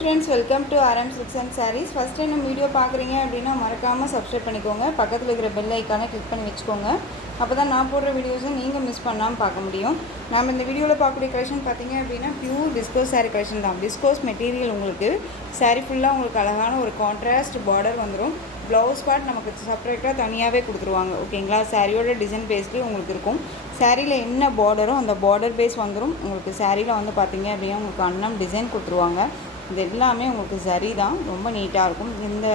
Friends welcome to RM Silks and Sarees first time நம்ம வீடியோ பார்க்குறீங்க அப்படின்னா மறக்காம சப்ஸ்கிரைப் பண்ணிக்கோங்க பக்கத்தில் இருக்கிற பெல் ஐக்கானை கிளிக் பண்ணி வச்சுக்கோங்க அப்போ தான் நான் போடுற வீடியோஸை நீங்கள் மிஸ் பண்ணாமல் பார்க்க முடியும் நம்ம இந்த வீடியோவில் பார்க்கக்கூடிய கலெக்ஷன் பார்த்தீங்க அப்படின்னா பியூர் விஸ்கோஸ் சாரீ கலெக்ஷன் தான் விஸ்கோஸ் மெட்டீரியல் உங்களுக்கு சாரீ ஃபுல்லாக உங்களுக்கு அழகான ஒரு கான்ட்ராஸ்ட் பார்டர் வந்துடும் ப்ளவுஸ் பார்ட் நமக்கு செப்பரேட்டாக தனியாகவே கொடுத்துருவாங்க ஓகேங்களா சாரியோட டிசைன் பேஸ்லேயே உங்களுக்கு இருக்கும் சாரியில் என்ன பார்டரோ அந்த பார்டர் பேஸ் வந்துடும் உங்களுக்கு சாரியில் வந்து பார்த்தீங்க அப்படின்னா உங்களுக்கு அன்னம் டிசைன் கொடுத்துருவாங்க இது எல்லாமே உங்களுக்கு சரி தான் ரொம்ப நீட்டாக இருக்கும் இந்த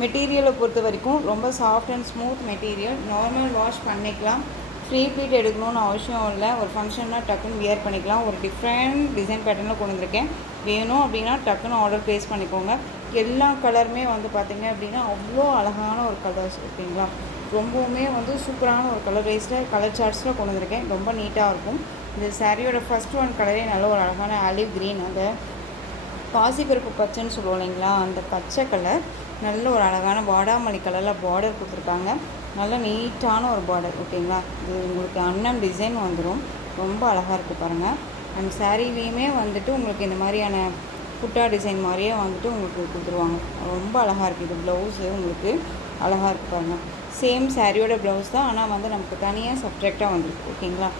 மெட்டீரியலை பொறுத்த வரைக்கும் ரொம்ப soft and smooth material normal wash பண்ணிக்கலாம் ஃப்ரீ ப்ளீட் எடுக்கணும்னு அவசியம் இல்லை ஒரு ஃபங்க்ஷன்னா டக்குன்னு வியர் பண்ணிக்கலாம் ஒரு டிஃப்ரெண்ட் டிசைன் பேட்டர்னில் கொண்டு வந்திருக்கேன் வேணும் அப்படின்னா டக்குன்னு ஆர்டர் ப்ளேஸ் பண்ணிக்கோங்க எல்லா கலருமே வந்து பார்த்திங்க அப்படின்னா அவ்வளோ அழகான ஒரு கலர்ஸ் ஓகேங்களா ரொம்பவுமே வந்து சூப்பரான ஒரு கலர் வைஸில் கலர் சார்ட்ஸில் கொண்டு வந்திருக்கேன் ரொம்ப நீட்டாக இருக்கும் இந்த சாரியோட ஃபஸ்ட் ஒன் கலரே நல்ல ஒரு அழகான ஆலிவ் க்ரீன் அந்த பாசிப்பருப்பு பச்சைன்னு சொல்லுவோம் இல்லைங்களா அந்த பச்சை கலர் நல்ல ஒரு அழகான வாடாமல்லி கலரில் பார்டர் கொடுத்துருக்காங்க நல்ல நீட்டான ஒரு பார்டர் ஓகேங்களா இது உங்களுக்கு அன்னம் டிசைன் வந்துடும் ரொம்ப அழகாக இருக்குது பாருங்கள் அண்ட் சாரீலேயுமே வந்துட்டு உங்களுக்கு இந்த மாதிரியான புட்டா டிசைன் மாதிரியே வந்துட்டு உங்களுக்கு கொடுத்துருவாங்க ரொம்ப அழகாக இருக்குது இது ப்ளவுஸு உங்களுக்கு அழகாக இருக்குது பாருங்கள் சேம் சாரியோட ப்ளவுஸ் தான் ஆனால் வந்து நமக்கு தனியாக சப்ஜெக்டாக வந்துருக்கு ஓகேங்களா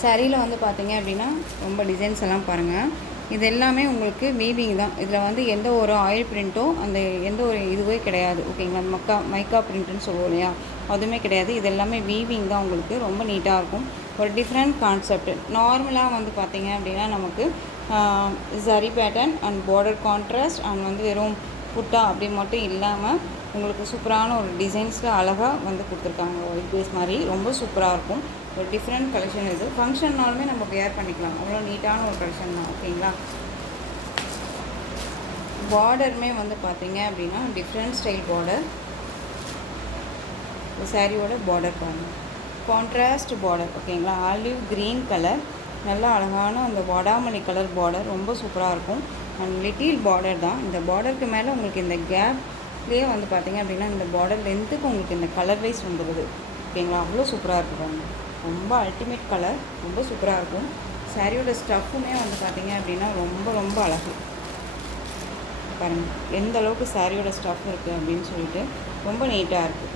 சாரியில் வந்து பார்த்தீங்க அப்படின்னா ரொம்ப டிசைன்ஸ் எல்லாம் பாருங்கள் இது எல்லாமே உங்களுக்கு வீவிங் தான் இதில் வந்து எந்த ஒரு ஆயில் பிரிண்ட்டோ அந்த எந்த ஒரு இதுவே கிடையாது ஓகேங்களா மைக்கா பிரிண்ட்டுன்னு சொல்லுவோம் இல்லையா அதுவுமே கிடையாது இது எல்லாமே வீவிங் தான் உங்களுக்கு ரொம்ப நீட்டாக இருக்கும் ஒரு டிஃப்ரெண்ட் கான்செப்ட் நார்மலாக வந்து பார்த்தீங்க அப்படின்னா நமக்கு சரி pattern and border contrast and வந்து வெறும் புட்டா அப்படி மட்டும் இல்லாமல் உங்களுக்கு சூப்பரான ஒரு டிசைன்ஸில் அழகாக வந்து கொடுத்துருக்காங்க ஒயிட் பேஸ் மாதிரி ரொம்ப சூப்பராக இருக்கும் ஒரு டிஃப்ரெண்ட் கலெக்ஷன் இது ஃபங்க்ஷன்னாலுமே நம்ம வேர் பண்ணிக்கலாம் அவ்வளோ நீட்டான ஒரு கலெக்ஷன் தான் ஓகேங்களா பார்டருமே வந்து பார்த்தீங்க அப்படின்னா டிஃப்ரெண்ட் ஸ்டைல் பார்டர் இந்த சாரியோட பார்டர் பாருங்கள் கான்ட்ராஸ்ட் பார்டர் ஓகேங்களா ஆலிவ் க்ரீன் கலர் நல்லா அழகான அந்த வாடாமல்லி கலர் பார்டர் ரொம்ப சூப்பராக இருக்கும் அண்ட் லிட்டில் பார்டர் தான் இந்த பார்டருக்கு மேலே உங்களுக்கு இந்த கேப்லேயே வந்து பார்த்தீங்க அப்படின்னா இந்த பார்டர் லென்த்துக்கு உங்களுக்கு இந்த கலர் வைஸ் வந்துடுது ஓகேங்களா அவ்வளோ சூப்பராக இருக்குது ரொம்ப அல்டிமேட் கலர் ரொம்ப சூப்பராக இருக்கும் சாரியோட ஸ்டஃப்புமே வந்து பார்த்தீங்க அப்படின்னா ரொம்ப ரொம்ப அழகு பாருங்கள் எந்த அளவுக்கு சாரியோட ஸ்டஃப் இருக்குது அப்படின்னு சொல்லிட்டு ரொம்ப நீட்டாக இருக்குது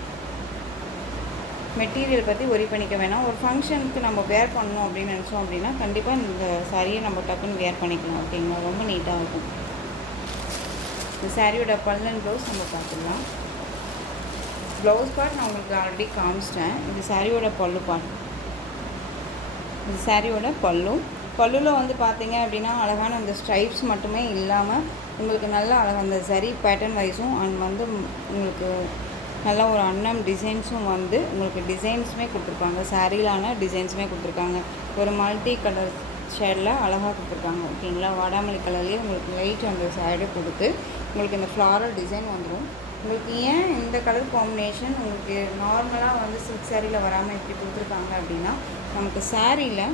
மெட்டீரியல் பற்றி ஒரி பண்ணிக்க வேணாம் ஒரு ஃபங்க்ஷனுக்கு நம்ம வேர் பண்ணணும் அப்படின்னு நினச்சோம் அப்படின்னா கண்டிப்பாக இந்த சாரியை நம்ம டக்குன்னு வேர் பண்ணிக்கலாம் ஓகேங்களா ரொம்ப நீட்டாக இருக்கும் இந்த சாரியோட பல்லன் ப்ளவுஸ் நம்ம பார்த்துக்கலாம் ப்ளவுஸ் பார்ட் நான் உங்களுக்கு ஆல்ரெடி காமிச்சிட்டேன் இது சாரியோட பல்லு பார்ட் இது சாரியோட பல்லுவில் வந்து பார்த்தீங்க அப்படின்னா அழகான அந்த ஸ்ட்ரைப்ஸ் மட்டுமே இல்லாமல் உங்களுக்கு நல்ல அழகாக அந்த சரி பேட்டர்ன் வைஸும் அண்ட் வந்து உங்களுக்கு நல்ல ஒரு அன்னம் டிசைன்ஸும் வந்து உங்களுக்கு டிசைன்ஸுமே கொடுத்துருப்பாங்க சாரியிலான டிசைன்ஸுமே கொடுத்துருக்காங்க ஒரு மல்டி கலர் ஷேடில் அழகாக கொடுத்துருக்காங்க ஓகேங்களா வாடாமல்லி கலர்லேயே உங்களுக்கு லைட் அந்த ஷேடு கொடுத்து உங்களுக்கு இந்த ஃப்ளாரல் டிசைன் வந்துடும் உங்களுக்கு ஏன் இந்த கலர் காம்பினேஷன் உங்களுக்கு நார்மலாக வந்து சில்க் சாரியில் வராமல் இப்படி கொடுத்துருக்காங்க அப்படின்னா நமக்கு சாரியில்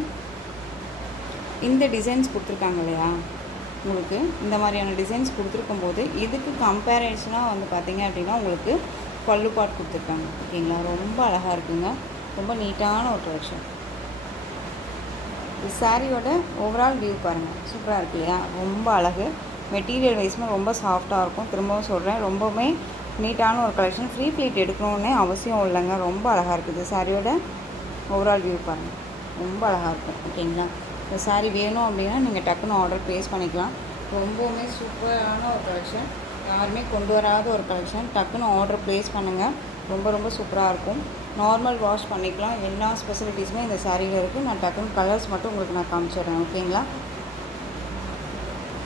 இந்த டிசைன்ஸ் கொடுத்துருக்காங்க இல்லையா உங்களுக்கு இந்த மாதிரியான டிசைன்ஸ் கொடுத்துருக்கும் போது இதுக்கு கம்பேரிசனாக வந்து பார்த்தீங்க அப்படின்னா உங்களுக்கு பல்லு பாட் கொடுத்துருக்காங்க ஓகேங்களா ரொம்ப அழகாக இருக்குங்க ரொம்ப நீட்டான ஒரு கலெக்ஷன் இது சாரியோட ஓவரால் வியூ பாருங்கள் சூப்பராக இருக்கு இல்லையா ரொம்ப அழகு மெட்டீரியல் வைஸுமே ரொம்ப சாஃப்டாக இருக்கும் திரும்பவும் சொல்கிறேன் ரொம்பவுமே நீட்டான ஒரு கலெக்ஷன் ஃப்ரீ ப்ளீட் எடுக்கணுன்னே அவசியம் இல்லைங்க ரொம்ப அழகாக இருக்குது சாரியோட ஓவரால் வியூ பாருங்கள் ரொம்ப அழகாக இருக்கும் ஓகேங்களா இந்த சாரீ வேணும் அப்படின்னா நீங்கள் டக்குன்னு ஆர்டர் ப்ளேஸ் பண்ணிக்கலாம் ரொம்பவுமே சூப்பரான ஒரு கலெக்ஷன் யாருமே கொண்டு வராத ஒரு கலெக்ஷன் டக்குன்னு ஆர்டர் ப்ளேஸ் பண்ணுங்கள் ரொம்ப ரொம்ப சூப்பராக இருக்கும் நார்மல் வாஷ் பண்ணிக்கலாம் எல்லா ஸ்பெசிலிட்டிஸுமே இந்த சாரியில் இருக்குது நான் டக்குன்னு கலர்ஸ் மட்டும் உங்களுக்கு நான் காமிச்சிடுறேன் ஓகேங்களா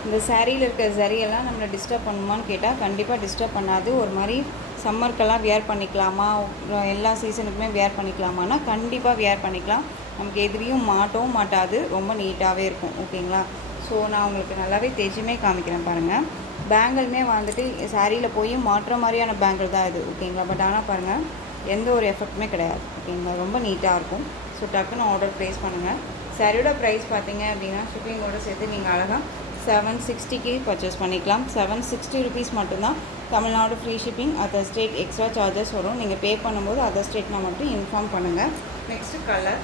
இந்த சாரியில் இருக்கிற சரியெல்லாம் நம்மளை டிஸ்டர்ப் பண்ணுமான்னு கேட்டால் கண்டிப்பாக டிஸ்டர்ப் பண்ணாது ஒரு மாதிரி சம்மருக்கெல்லாம் வியர் பண்ணிக்கலாமா எல்லா சீசனுக்குமே வியர் பண்ணிக்கலாமான்னா கண்டிப்பாக வியர் பண்ணிக்கலாம் நமக்கு எதிரியும் மாட்டவும் மாட்டாது ரொம்ப நீட்டாகவே இருக்கும் ஓகேங்களா ஸோ நான் உங்களுக்கு நல்லாவே தேய்ச்சியுமே காமிக்கிறேன் பாருங்கள் பேங்கிளுமே வந்துட்டு சாரியில் போய் மாட்டுற மாதிரியான பேங்கிள் தான் இது ஓகேங்களா பட் ஆனால் பாருங்கள் எந்த ஒரு எஃபெக்ட்டுமே கிடையாது ஓகேங்களா ரொம்ப நீட்டாக இருக்கும் ஸோ டக்குன்னு ஆர்டர் ப்ளேஸ் பண்ணுங்கள் சாரியோட ப்ரைஸ் பார்த்தீங்க அப்படின்னா ஷிப்பிங்கோடு சேர்த்து நீங்கள் அழகாக 760 பர்ச்சேஸ் பண்ணிக்கலாம் 760 rupees மட்டும்தான் Tamil Nadu free shipping other state extra charges வரும் நீங்கள் பே பண்ணும்போது அதர் ஸ்டேட்னா மட்டும் இன்ஃபார்ம் பண்ணுங்கள் நெக்ஸ்ட்டு கலர்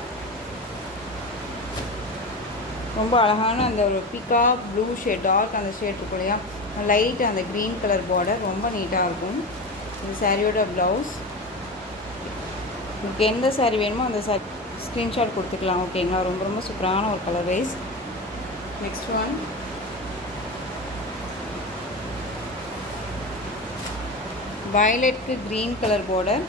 ரொம்ப அழகான அந்த ஒரு பீகாக் ப்ளூ ஷேட், டார்க் அந்த ஷேட் இருக்கும் இல்லையா, லைட் அந்த க்ரீன் கலர் பார்டர் ரொம்ப நீட்டாக இருக்கும். இந்த சாரியோட ப்ளவுஸ். உங்களுக்கு எந்த சாரீ வேணுமோ அந்த ஸ்க்ரீன்ஷாட் கொடுத்துக்கலாம். ஓகேங்களா, ரொம்ப ரொம்ப சூப்பரான ஒரு கலர் வைஸ். நெக்ஸ்ட் ஒன் வயலட்க்கு green colour border.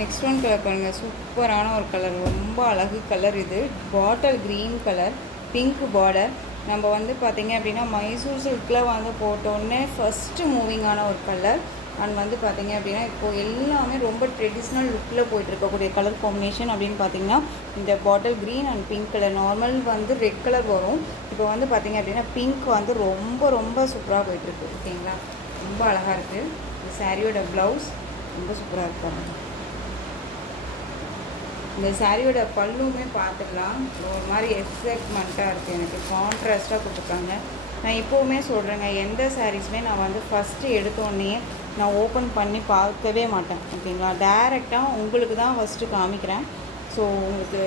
Next one colour பாருங்கள், சூப்பரான ஒரு கலர், ரொம்ப அழகு கலர். இது bottle green colour, pink border. நம்ம வந்து பார்த்திங்க அப்படின்னா மைசூர் சில்கில் வந்து போட்டோன்னே ஃபஸ்ட்டு மூவிங்கான ஒரு கலர். அண்ட் வந்து பார்த்திங்க அப்படின்னா இப்போது எல்லாமே ரொம்ப ட்ரெடிஷ்னல் லுக்கில் போய்ட்டு இருக்கக்கூடிய கலர் காம்பினேஷன் அப்படின்னு பார்த்திங்கன்னா இந்த bottle green and pink colour. Normal வந்து ரெட் கலர் வரும், இப்போ வந்து பார்த்திங்க அப்படின்னா பிங்க் வந்து ரொம்ப ரொம்ப சூப்பராக போயிட்டுருக்கு. ஓகேங்களா, ரொம்ப அழகாக இருக்குது. இந்த சாரியோட ப்ளவுஸ் ரொம்ப சூப்பராக இருக்காங்க. இந்த சாரியோட பல்லுமே பார்த்துக்கலாம், ஒரு மாதிரி எக்ஸைட்மெண்ட்டாக இருக்குது, எனக்கு கான்ட்ராஸ்ட்டாக கொடுத்துருக்காங்க. நான் இப்போவுமே சொல்கிறேங்க, எந்த சாரீஸுமே நான் வந்து ஃபஸ்ட்டு எடுத்தோடனே நான் ஓப்பன் பண்ணி பார்க்கவே மாட்டேன். ஓகேங்களா, டைரெக்டாக உங்களுக்கு தான் ஃபஸ்ட்டு காமிக்கிறேன். ஸோ உங்களுக்கு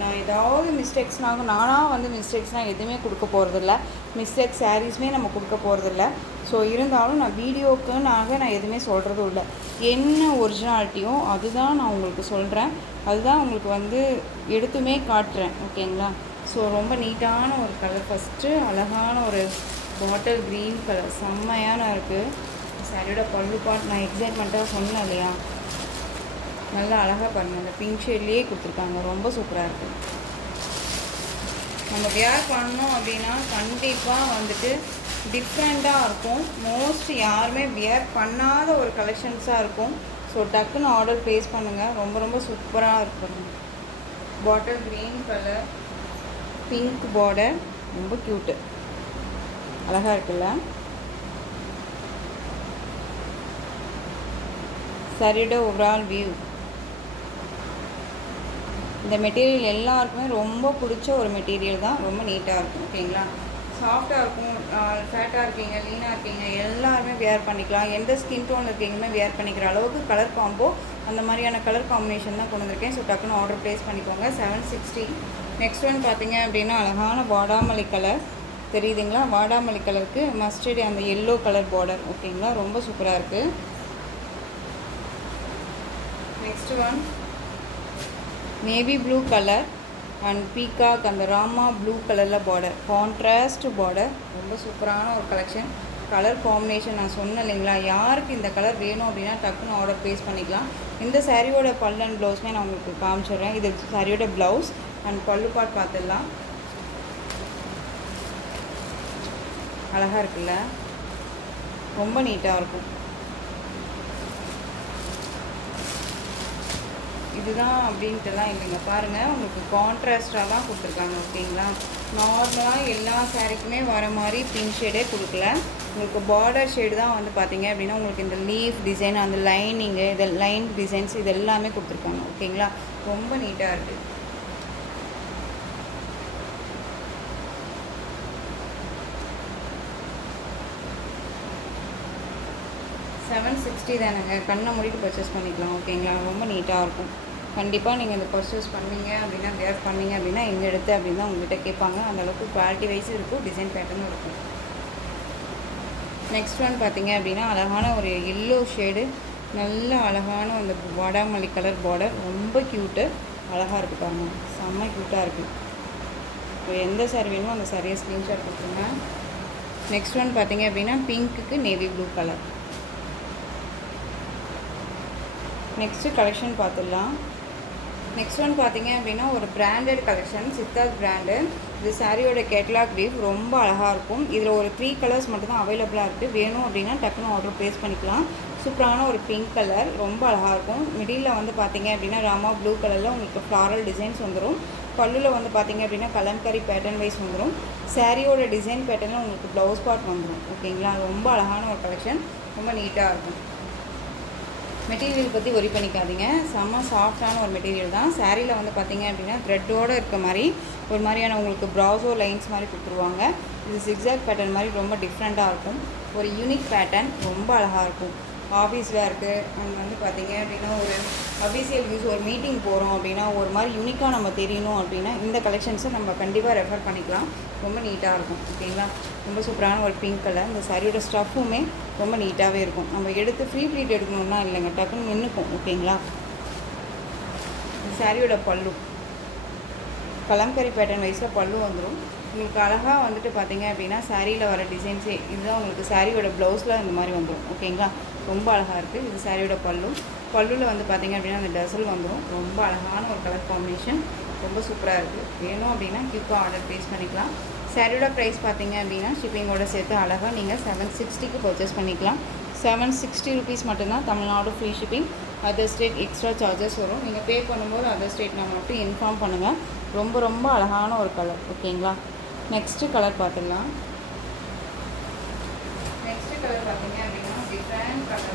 நான் ஏதாவது மிஸ்டேக்ஸ்னாலும் நானாக வந்து மிஸ்டேக்ஸ்னால் எதுவுமே கொடுக்க போகிறதில்ல, மிஸ்டேக் சாரீஸுமே நம்ம கொடுக்க போகிறதில்ல. ஸோ இருந்தாலும் நான் வீடியோக்குனாக நான் எதுவுமே சொல்கிறதும் இல்லை, என்ன ஒரிஜினாலிட்டியோ அதுதான் நான் உங்களுக்கு சொல்கிறேன், அதுதான் உங்களுக்கு வந்து எடுத்துமே காட்டுறேன். ஓகேங்களா, ஸோ ரொம்ப நீட்டான ஒரு கலர். ஃபஸ்ட்டு அழகான ஒரு பாட்டில் க்ரீன் கலர் செம்மையான இருக்குது. சாரியோட பல்லு பார்ட் நான் எக்ஸைட்மெண்ட்டாக சொன்னேன் இல்லையா, நல்லா அழகாக பாருங்கள், அந்த பிங்க் ஷேட்லேயே கொடுத்துருக்காங்க, ரொம்ப சூப்பராக இருக்குது. நம்ம வியர் பண்ணோம் அப்படின்னா கண்டிப்பாக வந்துட்டு டிஃப்ரெண்ட்டாக இருக்கும். மோஸ்ட் யாருமே வியர் பண்ணாத ஒரு கலெக்ஷன்ஸாக இருக்கும். ஸோ டக்குன்னு ஆர்டர் ப்ளேஸ் பண்ணுங்கள், ரொம்ப ரொம்ப சூப்பராக இருக்கும். பாட்டில் க்ரீன் கலர், பிங்க் பார்டர், ரொம்ப க்யூட்டு, அழகாக இருக்குல்ல. சாரியோட ஓவரால் வியூ. இந்த மெட்டீரியல் எல்லாருக்குமே ரொம்ப பிடிச்ச ஒரு மெட்டீரியல் தான், ரொம்ப நீட்டாக இருக்கும். ஓகேங்களா, சாஃப்டாக இருக்கும். ஃபேட்டாக இருக்கீங்க, லீனாக இருக்கீங்க, எல்லாருமே வியர் பண்ணிக்கலாம். எந்த ஸ்கின் டோனில் இருக்கீங்களுமே வியர் பண்ணிக்கிற அளவுக்கு கலர் காம்போ அந்த மாதிரியான கலர் காம்பினேஷன் தான் கொண்டு வந்திருக்கேன். ஸோ டக்குன்னு ஆர்டர் ப்ளேஸ் பண்ணிக்கோங்க. 760. நெக்ஸ்ட் ஒன் பார்த்தீங்க அப்படின்னா அழகான வாடாமல்லி கலர் தெரியுதுங்களா, வாடாமல்லி கலருக்கு மஸ்டர்டு அந்த எல்லோ கலர் பார்டர். ஓகேங்களா, ரொம்ப சூப்பராக இருக்குது. Next one navy blue colour and peacock அந்த ராமா ப்ளூ கலரில் பார்டர், கான்ட்ராஸ்ட் பார்டர், ரொம்ப சூப்பரான ஒரு கலெக்ஷன். கலர் காம்பினேஷன் நான் சொன்னேன் இல்லைங்களா, யாருக்கு இந்த கலர் வேணும் அப்படின்னா டக்குன்னு ஆர்டர் ப்ளேஸ் பண்ணிக்கலாம். இந்த சாரியோட பல்லு அண்ட் ப்ளவுஸுமே நான் உங்களுக்கு காமிச்சிடுறேன். இது சாரியோட ப்ளவுஸ் அண்ட் பல்லு பார்ட் பார்த்துடலாம். அழகாக இருக்குல்ல, ரொம்ப நீட்டாக இருக்கும். இதுதான் அப்படின்ட்டுலாம் இல்லைங்க, பாருங்கள் உங்களுக்கு கான்ட்ராஸ்டாக தான் கொடுத்துருக்காங்க. ஓகேங்களா, நார்மலாக எல்லா சாரீக்குமே வர மாதிரி பிங்க் ஷேடே கொடுக்கல, உங்களுக்கு பார்டர் ஷேடு தான் வந்து பார்த்தீங்க அப்படின்னா உங்களுக்கு இந்த லீஃப் டிசைன், அந்த லைனிங்கு, இது லைன் டிசைன்ஸ் இது எல்லாமே கொடுத்துருக்காங்க. ஓகேங்களா, ரொம்ப நீட்டாக இருக்குது. $760 தானேங்க, கண்ணை மூடிட்டு பர்ச்சேஸ் பண்ணிக்கலாம். ஓகேங்களா, ரொம்ப நீட்டாக இருக்கும். கண்டிப்பாக நீங்கள் இந்த பர்ச்சேஸ் பண்ணீங்க அப்படின்னா, வேர் பண்ணீங்க அப்படின்னா எங்கே எடுத்து அப்படின்னு தான் உங்கள்கிட்ட கேட்பாங்க. அந்தளவுக்கு குவாலிட்டி வைஸ் இருக்கும், டிசைன் பேட்டர்னும் இருக்கும். நெக்ஸ்ட் ஒன் பார்த்தீங்க அப்படின்னா அழகான ஒரு எல்லோ ஷேடு, நல்ல அழகான அந்த வாடாமல்லி கலர் பார்டர், ரொம்ப க்யூட்டு, அழகாக இருக்குது பாருங்கள், செம்ம க்யூட்டாக இருக்குது. இப்போ எந்த சாரி வேணுமோ அந்த சாரியை ஸ்க்ரீன்ஷாட் கொடுத்துருங்க. நெக்ஸ்ட் ஒன் பார்த்தீங்க அப்படின்னா பிங்க்குக்கு navy blue colour. Next collection பார்த்துடலாம். நெக்ஸ்ட் ஒன் பார்த்தீங்க அப்படின்னா ஒரு பிராண்டட் கலெக்ஷன், சித்தார்த் பிராண்டு. இது சாரியோட கேட்லாக் வீவ், ரொம்ப அழகாக இருக்கும். இதில் ஒரு 3 கலர்ஸ் மட்டும்தான் அவைலபிளாக இருக்குது. வேணும் அப்படின்னா டக்குன்னு ஆர்டர் ப்ளேஸ் பண்ணிக்கலாம். சூப்பரான ஒரு பிங்க் கலர், ரொம்ப அழகாக இருக்கும். மிடில் வந்து பார்த்தீங்க அப்படின்னா ராமா ப்ளூ கலரில் உங்களுக்கு ஃப்ளாரல் டிசைன்ஸ் வந்துடும். பல்லுவில் வந்து பார்த்தீங்க அப்படின்னா கலம்கரி பேட்டர்ன் வைஸ் வந்துடும். சாரியோட டிசைன் பேட்டர்னில் உங்களுக்கு ப்ளவுஸ் பார்ட் வந்துடும். ஓகேங்களா, ரொம்ப அழகான ஒரு கலெக்ஷன், ரொம்ப நீட்டாக இருக்கும். மெட்டீரியல் பற்றி ஒரி பண்ணிக்காதீங்க, செம்ம சாஃப்டான ஒரு மெட்டீரியல் தான். சாரியில் வந்து பார்த்திங்க அப்படின்னா த்ரெட்டோடு இருக்க மாதிரி ஒரு மாதிரியான உங்களுக்கு ப்ராஸோ லைன்ஸ் மாதிரி கொடுத்துருவாங்க. இது ஜிக்ஸாக் பேட்டர்ன் மாதிரி ரொம்ப டிஃப்ரெண்ட்டாக இருக்கும். ஒரு யூனிக் பேட்டர்ன், ரொம்ப அழகாக இருக்கும். ஆஃபீஸ் வேர்க்கு அண்ட் வந்து பார்த்திங்க அப்படின்னா ஒரு அஃபீஷியல் யூஸ் ஒரு மீட்டிங் போகிறோம் அப்படின்னா ஒரு மாதிரி யூனிக்காக நம்ம தெரியணும் அப்படின்னா இந்த கலெக்ஷன்ஸை நம்ம கண்டிப்பாக ரெஃபர் பண்ணிக்கலாம். ரொம்ப நீட்டாக இருக்கும். ஓகேங்களா, ரொம்ப சூப்பரான ஒரு பிங்க் கலர். இந்த சாரியோட ஸ்டஃப்புமே ரொம்ப நீட்டாகவே இருக்கும். நம்ம எடுத்து ஃப்ரீ ப்ளீட் எடுக்கணும்னா இல்லைங்க, டக்குன்னு நின்றுக்கும். ஓகேங்களா, இந்த சாரியோட பல்லு கலம்கரி பேட்டர்ன் வைஸில் பல்லு வந்துடும். உங்களுக்கு அழகாக வந்துட்டு பார்த்திங்க அப்படின்னா சாரியில் வர டிசைன்ஸே இதுதான் உங்களுக்கு சாரியோட ப்ளவுஸில் இந்த மாதிரி வந்துடும். ஓகேங்களா, ரொம்ப அழகாக இருக்குது. இது சாரியோட பல்லுவில் வந்து பார்த்திங்க அப்படின்னா அந்த டசல் வந்துடும். ரொம்ப அழகான ஒரு கலர் காம்பினேஷன், ரொம்ப சூப்பராக இருக்குது. வேணும் அப்படின்னா குயிக்காக ஆர்டர் ப்ளேஸ் பண்ணிக்கலாம். சாரியோட ப்ரைஸ் பார்த்திங்க அப்படின்னா ஷிப்பிங்கோட சேர்த்து அழகாக நீங்கள் 760க்கு பர்ச்சேஸ் பண்ணிக்கலாம். 760 rupees மட்டும்தான். Tamil Nadu free shipping. Other state extra charges வரும். நீங்கள் பே பண்ணும்போது அதர் ஸ்டேட் நம்ம மட்டும் இன்ஃபார்ம் பண்ணுங்கள். ரொம்ப ரொம்ப அழகான ஒரு கலர். ஓகேங்களா, நெக்ஸ்ட்டு கலர் பார்த்துக்கலாம். நெக்ஸ்ட்டு கலர் பார்த்திங்க அப்படின்னா டிஃப்ரெண்ட் கலர்,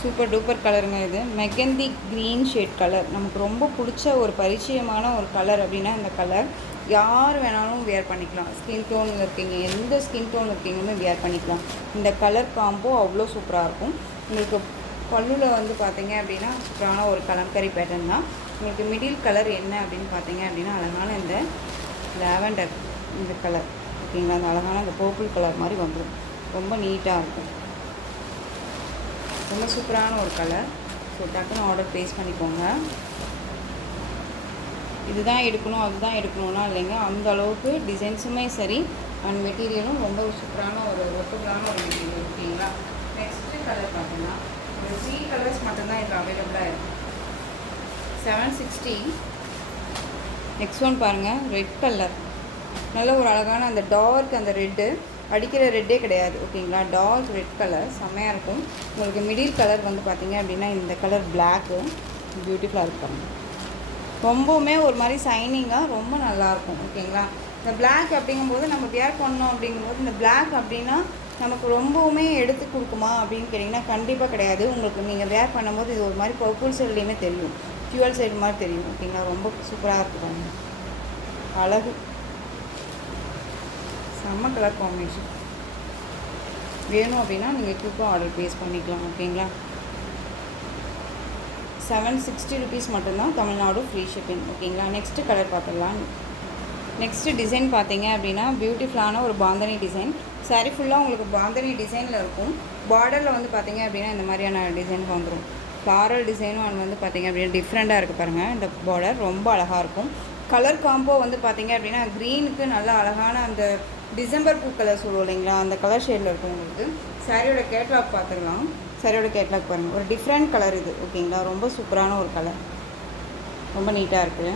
சூப்பர் டூப்பர் கலருங்க. இது மெகந்தி க்ரீன் ஷேட் கலர். நமக்கு ரொம்ப பிடிச்ச ஒரு பரிச்சயமான ஒரு கலர் அப்படின்னா இந்த கலர் யார் வேணாலும் வேர் பண்ணிக்கலாம். ஸ்கின் டோனில் இருக்கீங்க, எந்த ஸ்கின் டோனில் இருக்கீங்களுமே வேர் பண்ணிக்கலாம். இந்த கலர் காம்போ அவ்வளோ சூப்பராக இருக்கும். உங்களுக்கு பல்லுவில் வந்து பார்த்திங்க அப்படின்னா சூப்பரான ஒரு கலம்கரி பேட்டர்ன் தான். உங்களுக்கு மிடில் கலர் என்ன அப்படின்னு பார்த்தீங்க அப்படின்னா அழகான இந்த லாவெண்டர் இந்த கலர். ஓகேங்களா, அந்த அழகான இந்த பர்பிள் கலர் மாதிரி வந்துடும். ரொம்ப நீட்டாக இருக்கும். ரொம்ப சூப்பரான ஒரு கலர். ஸோ டக்குன்னு ஆர்டர் ப்ளேஸ் பண்ணிக்கோங்க. இதுதான் எடுக்கணும் அதுதான் எடுக்கணும்னா இல்லைங்க, அந்த அளவுக்கு டிசைன்ஸுமே சரி அண்ட் மெட்டீரியலும் ரொம்ப சூப்பரான ஒரு ஒர்க்கபுளான ஒரு மெட்டீரியல். ஓகேங்களா, நெக்ஸ்ட்டு கலர் பார்த்தீங்கன்னா ஒரு 3 கலர்ஸ் மட்டும்தான் இதில் அவைலபிளாக இருக்குது. 760. நெக்ஸ்ட் ஒன் பாருங்கள், ரெட் கலர். நல்ல ஒரு அழகான அந்த டார்க் அந்த ரெட்டு அடிக்கிற ரெட்டே கிடையாது. ஓகேங்களா, டார்க் ரெட் கலர் செம்மையாக இருக்கும். உங்களுக்கு மிடில் கலர் வந்து பார்த்திங்க அப்படின்னா இந்த கலர் பிளாக்கு பியூட்டிஃபுல்லாக இருப்பாங்க. ரொம்பவுமே ஒரு மாதிரி சைனிங்காக ரொம்ப நல்லாயிருக்கும். ஓகேங்களா, இந்த பிளாக் அப்படிங்கும்போது நம்ம வியர் பண்ணோம் அப்படிங்கும்போது இந்த பிளாக் அப்படின்னா நமக்கு ரொம்பவுமே எடுத்து கொடுக்குமா அப்படின்னு கேட்டிங்கன்னா கண்டிப்பாக கிடையாது. உங்களுக்கு நீங்கள் வேர் பண்ணும்போது இது ஒரு மாதிரி பர்பிள் சைட்லேயுமே தெரியும், ஃபியூவல் சைடு மாதிரி தெரியும். ஓகேங்களா, ரொம்ப சூப்பராக இருக்குங்க, அழகு, செம்ம கலர் காம்பினேஷன். வேணும் அப்படின்னா நீங்கள் குயிக்காக ஆர்டர் ப்ளேஸ் பண்ணிக்கலாம். ஓகேங்களா, 760 rupees மட்டும்தான். Tamil Nadu free shipping. ஓகேங்களா, நெக்ஸ்ட்டு கலர் பார்த்துடலாம். நெக்ஸ்ட்டு டிசைன் பார்த்தீங்க அப்படின்னா பியூட்டிஃபுல்லான ஒரு பாந்தனி டிசைன். சாரீ ஃபுல்லாக உங்களுக்கு பாந்தனி டிசைனில் இருக்கும். பார்டரில் வந்து பார்த்திங்க அப்படின்னா இந்த மாதிரியான டிசைன் வந்துடும். ஃப்ளாரல் டிசைனும் அது வந்து பார்த்திங்க அப்படின்னா டிஃப்ரெண்ட்டாக இருக்குது பாருங்கள். இந்த பார்டர் ரொம்ப அழகாக இருக்கும். கலர் காம்போ வந்து பார்த்திங்க அப்படின்னா க்ரீனுக்கு நல்ல அழகான அந்த டிசம்பர் பூ கலர் சொல்லுவோம் இல்லைங்களா, அந்த கலர் ஷேடில் இருக்கும். உங்களுக்கு சாரியோட கேட்லாக் பார்த்துக்கலாம். சாரியோட கேட்லாக் பாருங்கள், ஒரு டிஃப்ரெண்ட் கலர் இது. ஓகேங்களா, ரொம்ப சூப்பரான ஒரு கலர், ரொம்ப நீட்டாக இருக்குது.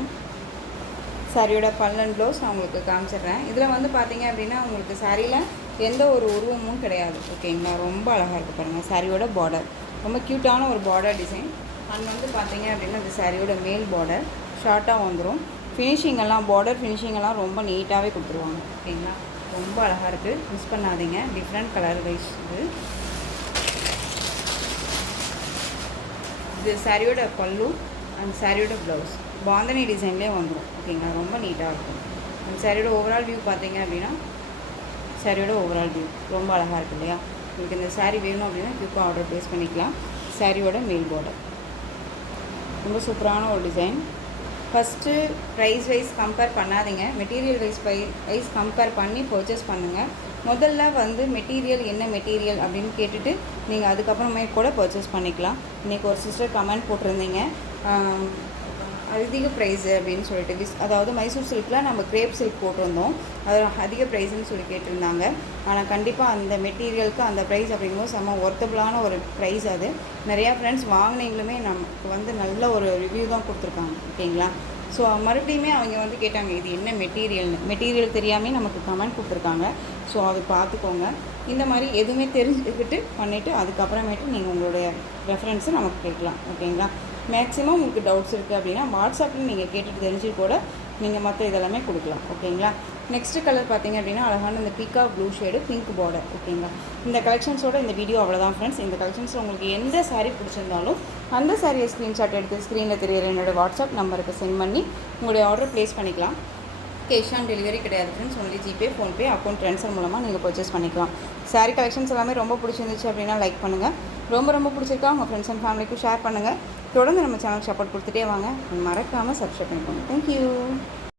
சாரியோட பல்லன் ப்ளவுஸ் நான் உங்களுக்கு காமிச்சிடுறேன். இதில் வந்து பார்த்திங்க அப்படின்னா உங்களுக்கு சாரியில் எந்த ஒரு உருவமும் கிடையாது. ஓகேங்களா, ரொம்ப அழகாக இருக்குது பாருங்கள். சாரியோட பார்டர் ரொம்ப க்யூட்டான ஒரு பார்டர் டிசைன். அண்ட் வந்து பார்த்திங்க அப்படின்னா இந்த சாரியோட மேல் பார்டர் ஷார்ட்டாக வந்துடும். ஃபினிஷிங்கெல்லாம் பார்டர் ஃபினிஷிங்கெல்லாம் ரொம்ப நீட்டாகவே கொடுத்துருவாங்க. ஓகேங்களா, ரொம்ப அழகாக இருக்குது, மிஸ் பண்ணாதீங்க. டிஃப்ரெண்ட் கலர் வைஸ் இது சாரியோட பல்லு அண்ட் சாரியோட ப்ளவுஸ் பாந்தனி டிசைன்லேயே வந்துடும். ஓகேங்களா, ரொம்ப நீட்டாக இருக்கும். அந்த சாரியோட ஓவரால் வியூ பார்த்தீங்க அப்படின்னா சாரியோட ஓவரால் வியூ ரொம்ப அழகாக இருக்குது இல்லையா. உங்களுக்கு இந்த சாரீ வேணும் அப்படின்னா குயிக்காக ஆர்டர் ப்ளேஸ் பண்ணிக்கலாம். சாரியோட மேல் பார்டர் ரொம்ப சூப்பரான ஒரு design. First price wise compare பண்ணாதீங்க, மெட்டீரியல் வைஸ் கம்பேர் பண்ணி பர்ச்சேஸ் பண்ணுங்கள். முதல்ல வந்து மெட்டீரியல் என்ன மெட்டீரியல் அப்படின்னு கேட்டுட்டு நீங்கள் அதுக்கப்புறமே கூட பர்ச்சேஸ் பண்ணிக்கலாம். இன்றைக்கி ஒரு சிஸ்டர் கமெண்ட் போட்டிருந்தீங்க அதிக ப்ரைஸு அப்படின்னு சொல்லிட்டு. அதாவது மைசூர் சில்கில் நம்ம கிரேப் சில்க் போட்டிருந்தோம், அது அதிக ப்ரைஸுன்னு சொல்லி கேட்டிருந்தாங்க. ஆனால் கண்டிப்பாக அந்த மெட்டீரியலுக்கு அந்த ப்ரைஸ் அப்படிங்கும்போது செம்ம ஒர்த்தபுளான ஒரு ப்ரைஸ். அது நிறையா ஃப்ரெண்ட்ஸ் வாங்கினீங்களுமே நமக்கு வந்து நல்ல ஒரு ரிவ்யூ தான் கொடுத்துருக்காங்க. ஓகேங்களா, ஸோ மறுபடியுமே அவங்க வந்து கேட்டாங்க இது என்ன மெட்டீரியல் தெரியாமல் நமக்கு கமெண்ட் கொடுத்துருக்காங்க. ஸோ அது பார்த்துக்கோங்க. இந்த மாதிரி எதுவுமே தெரிஞ்சுக்கிட்டு பண்ணிவிட்டு அதுக்கப்புறமேட்டு நீங்கள் உங்களுடைய ரெஃபரன்ஸை நமக்கு கேட்கலாம். ஓகேங்களா, மேக்ஸிமம் உங்களுக்கு டவுட்ஸ் இருக்குது அப்படின்னா வாட்ஸ்அப்பில் நீங்கள் கேட்டுட்டு தெரிஞ்சு கூட நீங்கள் மற்ற இதெல்லாமே கொடுக்கலாம். ஓகேங்களா, நெக்ஸ்ட்டு கலர் பார்த்திங்க அப்படின்னா அழகான இந்த பீக்கா ப்ளூ ஷேடு பிங்க் பார்டர். ஓகேங்களா, இந்த கலெக்ஷன்ஸோட இந்த வீடியோ அவ்வளோதான் ஃப்ரெண்ட்ஸ். இந்த கலெக்ஷன்ஸில் உங்களுக்கு எந்த சாரீ பிடிச்சிருந்தாலும் அந்த சாரியை ஸ்க்ரீன்ஷாட் எடுத்து ஸ்க்ரீனில் தெரியிற என்னோடய வாட்ஸ்அப் நம்பருக்கு சென்ட் பண்ணி உங்களுடைய ஆர்டர் ப்ளேஸ் பண்ணிக்கலாம். கேஷ் ஆன் டெலிவரி கிடையாது friends. Only GPay, PhonePe, account transfer மூலமாக நீங்கள் பர்ச்சேஸ் பண்ணிக்கலாம். சாரீ கலெக்ஷன்ஸ் எல்லாமே ரொம்ப பிடிச்சிருந்துச்சு அப்படின்னா லைக் பண்ணுங்கள். ரொம்ப பிடிச்சிருக்கா உங்கள் ஃப்ரெண்ட்ஸ் அண்ட் ஃபேமிலிக்கும் ஷேர் பண்ணுங்கள். தொடர்ந்து நம்ம சேனலுக்கு சப்போர்ட் கொடுத்துட்டே வாங்க. மறக்காமல் சப்ஸ்கிரைப் பண்ணிக்கோங்க. தேங்க்யூ.